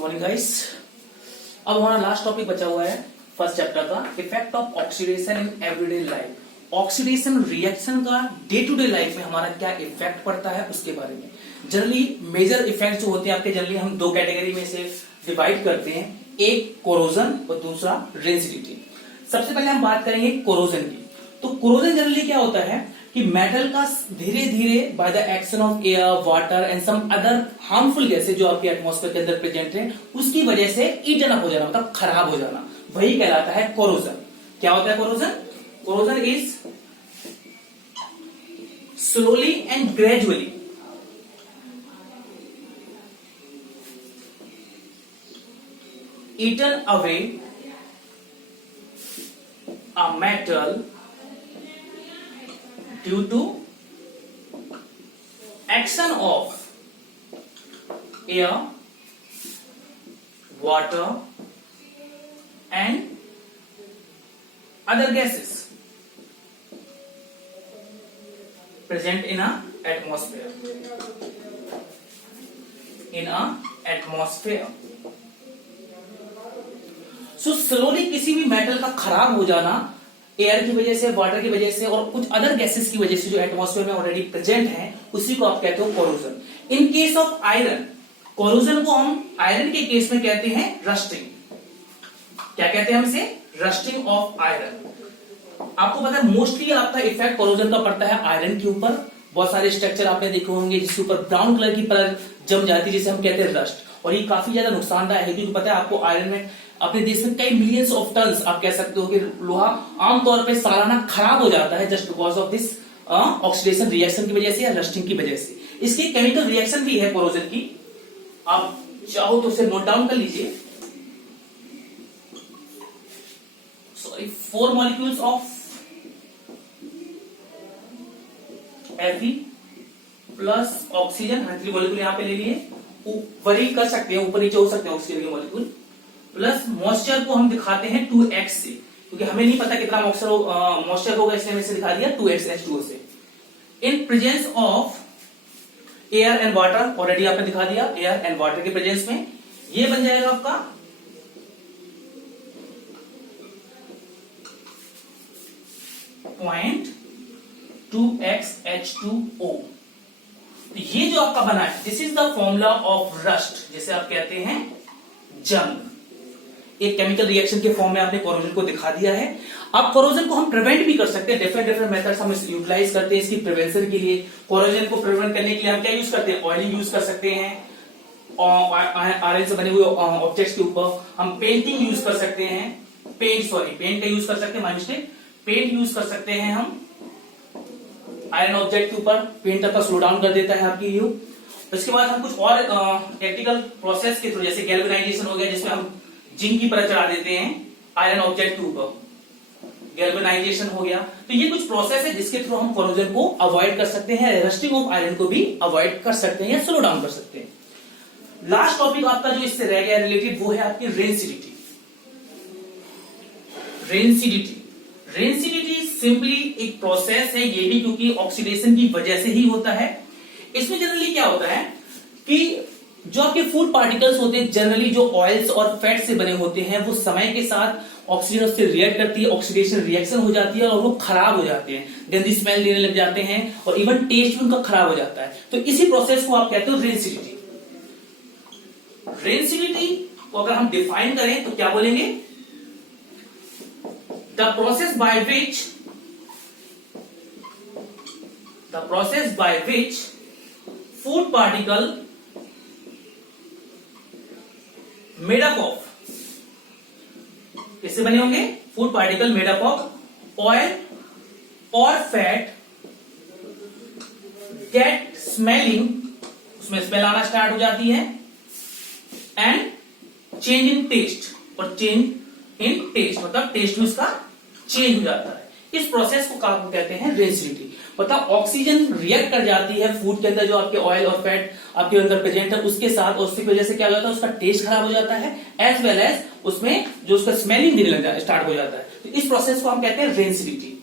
Morning guys. अब हमारा last topic बचा हुआ है फर्स्ट चैप्टर का, effect of oxidation in everyday life. Oxidation reaction का डे टू डे लाइफ में हमारा क्या इफेक्ट पड़ता है उसके बारे में। जनरली मेजर इफेक्ट जो होते हैं आपके, जनरली हम दो कैटेगरी में से डिवाइड करते हैं, एक कोरोजन और दूसरा रेंसिडिटी। सबसे पहले हम बात करेंगे कोरोजन की। तो कोरोजन जनरली क्या होता है कि मेटल का धीरे धीरे by the action of air, water and some other harmful gases जो आपके एटमॉस्फेयर के अंदर प्रेजेंट है, उसकी वजह से ईटन अप हो जाना, मतलब खराब हो जाना, वही कहलाता है कोरोजन। क्या होता है corrosion? Corrosion is slowly and gradually eaten away a metal due to action of air, water and other gases present in a atmosphere. So slowly किसी भी मेटल का खराब हो जाना एयर की वजह से, वाटर की वजह से और कुछ अदर गैसेस की वजह से जो एटमॉस्फेयर में ऑलरेडी प्रेजेंट है, उसी को आप कहते हो corrosion. In case of iron, corrosion को हम आयरन के केस में कहते हैं रस्टिंग। क्या कहते हैं हम इसे? Rusting of iron. आपको पता है मोस्टली आपका इफेक्ट कोरोजन का पड़ता है आयरन के ऊपर। बहुत सारे स्ट्रक्चर आपने देखे होंगे जिसके ऊपर ब्राउन कलर की परत जम जाती है, जिसे हम कहते हैं रस्ट, और ये काफी ज्यादा नुकसानदायक है क्योंकि पता है आपको आयरन में अपने देश में कई मिलियंस ऑफ टन्स आप कह सकते हो कि लोहा आमतौर पे सालाना खराब हो जाता है just because of this oxidation reaction की वजह से या रस्टिंग की वजह से। इसकी केमिकल रिएक्शन भी है कोरोजन की, आप चाहो तो उसे नोट डाउन कर लीजिए। Sorry, 4 molecules of Fe plus oxygen, 3 molecule यहां पे ले लिए, वरी कर सकते हैं, ऊपर नीचे हो सकते हैं ऑक्सीजन के मॉलिक्यूल, प्लस मॉइस्चर को हम दिखाते हैं 2x से, क्योंकि हमें नहीं पता कितना मॉइस्चर होगा, इसलिए हमने इसे दिखा दिया 2x H2O से। In presence of air and water, already आपने दिखा दिया, एयर एंड वाटर के प्रेजेंस में ये बन जाएगा आपका 0.2x H2O। ये जो आपका बना है, this is the formula of rust, जिसे आप कहते हैं जंग। एक केमिकल रिएक्शन के फॉर्म में आपने कोरोजन को दिखा दिया है। अब कोरोजन को हम प्रिवेंट भी कर सकते हैं, डिफरेंट मेथड्स हम यूटिलाइज करते हैं इसकी प्रिवेंशन के लिए। कोरोजन को प्रिवेंट करने के लिए हम क्या यूज करते हैं? ऑयलिंग यूज कर सकते हैं, आयरन से बने हुए ऑब्जेक्ट्स के ऊपर हम पेंटिंग यूज कर सकते हैं, पेंट का यूज कर सकते हैं, माय मिस्टेक, पेंट यूज कर सकते हैं हम आयरन ऑब्जेक्ट के ऊपर, पेंट का स्लो डाउन कर देता है आपकी व्यू। उसके बाद हम कुछ और टेक्निकल प्रोसेस के थ्रू, जैसे गैल्वेनाइजेशन हो गया, जिसमें हम जिंक की परत चढ़ा देते हैं आयरन ऑब्जेक्ट के ऊपर, गैल्वेनाइजेशन हो गया। तो ये कुछ प्रोसेस है जिसके थ्रू हम कोरोजन को अवॉइड कर सकते हैं, रस्टिंग ऑफ आयरन को भी अवॉइड कर सकते हैं या स्लो डाउन कर सकते हैं। लास्ट टॉपिक आपका जो इससे रह गया रिलेटेड, वो है आपकी रेंसिडिटी। रेंसिडिटी सिंपली एक प्रोसेस है, ये भी क्योंकि ऑक्सीडेशन की वजह से ही होता है। इसमें जनरली क्या होता है कि जो आपके फूड पार्टिकल्स होते हैं, जनरली जो ऑयल्स और फैट से बने होते हैं, वो समय के साथ ऑक्सीजन उससे रिएक्ट करती है, ऑक्सीडेशन रिएक्शन हो जाती है और वो खराब हो जाते हैं, गंदी स्मेल देने लग जाते हैं और इवन टेस्ट भी उनका खराब हो जाता है। तो इसी प्रोसेस को आप कहते हो रेंसिडिटी। रेंसिडिटी को अगर हम डिफाइन करें तो क्या बोलेंगे? The process by which food particle made up of, किससे बने होंगे? Food particle made up of oil और फैट गेट स्मेलिंग, उसमें स्मेल आना स्टार्ट हो जाती है, एंड चेंज इन टेस्ट, और चेंज इन टेस्ट मतलब टेस्ट में उसका चेंज हो जाता है। इस प्रोसेस को कहते हैं रेंसिडिटी। मतलब ऑक्सीजन रिएक्ट कर जाती है फूड के अंदर, जो आपके ऑयल और फैट आपके अंदर प्रेजेंट है उसके साथ, और उसकी वजह से क्या हो जाता है? उसका टेस्ट खराब हो जाता है, एज वेल एज उसमें जो उसका स्मेलिंग देने लग स्टार्ट हो जाता है। तो इस प्रोसेस को हम कहते हैं रेंसिडिटी।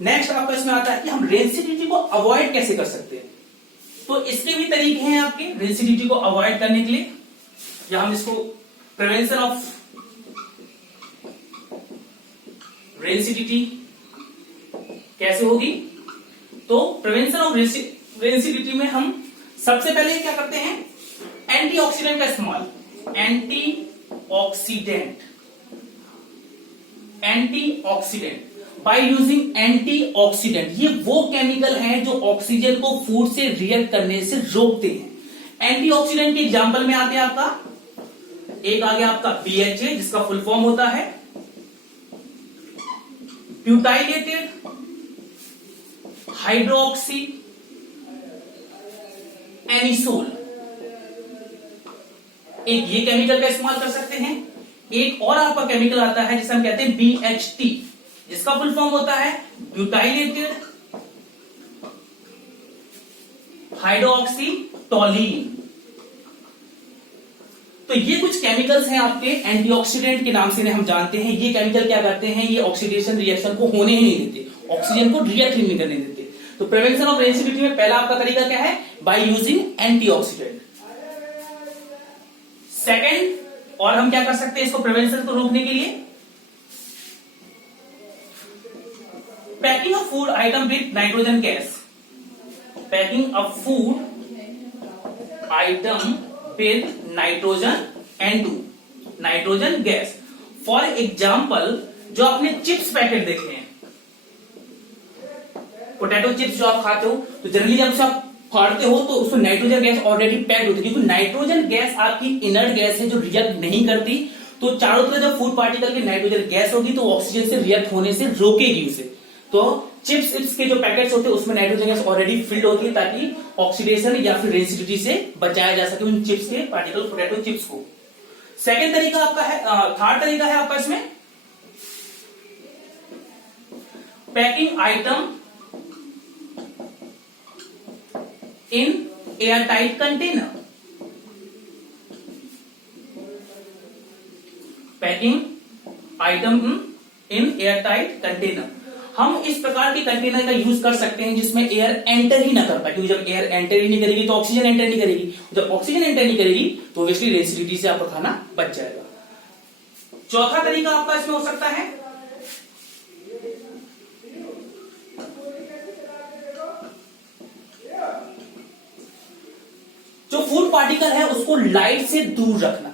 नेक्स्ट आपका इसमें आता है कि हम रेंसिडिटी को अवॉइड कैसे कर सकते हैं। तो इसके भी तरीके हैं आपके रेंसिडिटी को अवॉइड करने के लिए, या हम इसको प्रिवेंशन ऑफ रेनसिडिटी कैसे होगी? तो प्रिवेंशन ऑफ रेनसिडिटी में हम सबसे पहले क्या करते हैं, एंटीऑक्सीडेंट का इस्तेमाल। एंटीऑक्सीडेंट बाय यूजिंग एंटीऑक्सीडेंट, ये वो केमिकल हैं जो ऑक्सीजन को फूड से रिएक्ट करने से रोकते हैं। एंटीऑक्सीडेंट के एग्जांपल में आते हैं आपका, एक आ गया आपका BHA जिसका फुल फॉर्म होता है ब्यूटाइलेटेड हाइड्रोक्सी एनिसोल, एक ये केमिकल का इस्तेमाल कर सकते हैं। एक और आपका केमिकल आता है जिसे हम कहते हैं BHT, जिसका फुल फॉर्म होता है ब्यूटाइलेटेड हाइड्रोक्सी टोलीन। तो ये कुछ केमिकल्स हैं आपके एंटीऑक्सीडेंट के नाम से हम जानते हैं। ये केमिकल क्या करते हैं, ये ऑक्सीडेशन रिएक्शन को होने ही नहीं देते, ऑक्सीजन को रिएक्ट ही नहीं करने देते। तो प्रिवेंशन ऑफ रेनसिडिटी में पहला आपका तरीका क्या है, बाय यूजिंग एंटीऑक्सीडेंट। सेकेंड, और हम क्या कर सकते हैं इसको प्रिवेंशन को रोकने के लिए, packing of food item with nitrogen gas. Packing of food item with nitrogen N2, nitrogen gas. For example, जो आपने चिप्स पैकेट देखे हैं, पोटैटो चिप्स जो आप खाते हो, तो जनरली जब उसे आप फाड़ते हो तो उसमें नाइट्रोजन गैस ऑलरेडी पैक्ड होती है, क्योंकि नाइट्रोजन गैस आपकी इनर्ट गैस है जो रिएक्ट नहीं करती। तो चारों तरफ जब फूड पार्टिकल की नाइट्रोजन गैस होगी तो ऑक्सीजन से रिएक्ट होने से रोकेगी उसे। तो चिप्स के जो पैकेट्स होते हैं उसमें नाइट्रोजन गैस ऑलरेडी फिल्ड होती है, ताकि ऑक्सीडेशन या फिर रेनसिडिटी से बचाया जा सके उन चिप्स के पार्टिकल, पोटैटो चिप्स को। सेकेंड तरीका आपका है, थर्ड तरीका है आपका इसमें, packing item in air tight container. Packing item in air tight container, हम इस प्रकार के कंटेनर का यूज कर सकते हैं जिसमें एयर एंटर ही ना कर पाए, क्योंकि जब एयर एंटर ही नहीं करेगी तो ऑक्सीजन एंटर नहीं करेगी, जब ऑक्सीजन एंटर नहीं करेगी तो ऑब्वियसली रेनसिडिटी से आपका खाना बच जाएगा। चौथा तरीका आपका इसमें हो सकता है, जो फूड पार्टिकल है उसको लाइट से दूर रखना।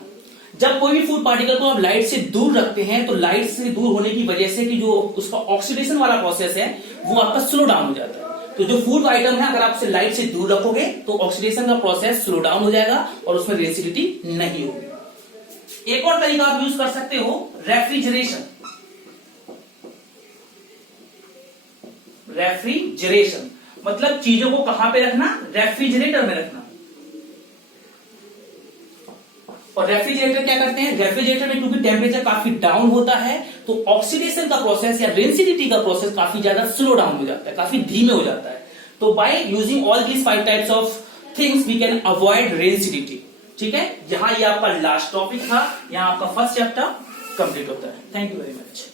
जब कोई भी फूड पार्टिकल को आप लाइट से दूर रखते हैं तो लाइट से दूर होने की वजह से कि जो उसका ऑक्सीडेशन वाला प्रोसेस है वो आपका स्लो डाउन हो जाता है। तो जो फूड आइटम है अगर आप उसे लाइट से दूर रखोगे तो ऑक्सीडेशन का प्रोसेस स्लो डाउन हो जाएगा और उसमें रेनसिडिटी नहीं होगी। एक और तरीका आप यूज कर सकते हो, रेफ्रिजरेशन। रेफ्रिजरेशन मतलब चीजों को कहां पे रखना, रेफ्रिजरेटर में रखना। और रेफ्रिजरेटर क्या करते हैं, रेफ्रिजरेटर में क्योंकि टेम्परेचर काफी डाउन होता है तो ऑक्सीडेशन का प्रोसेस या रेनसिडिटी का प्रोसेस काफी ज्यादा स्लो डाउन हो जाता है, काफी धीमे हो जाता है। तो by using all these 5 types of things we can avoid rancidity. ठीक है, यहां ये आपका लास्ट टॉपिक था, यहां आपका फर्स्ट चैप्टर कंप्लीट होता है। Thank you very much.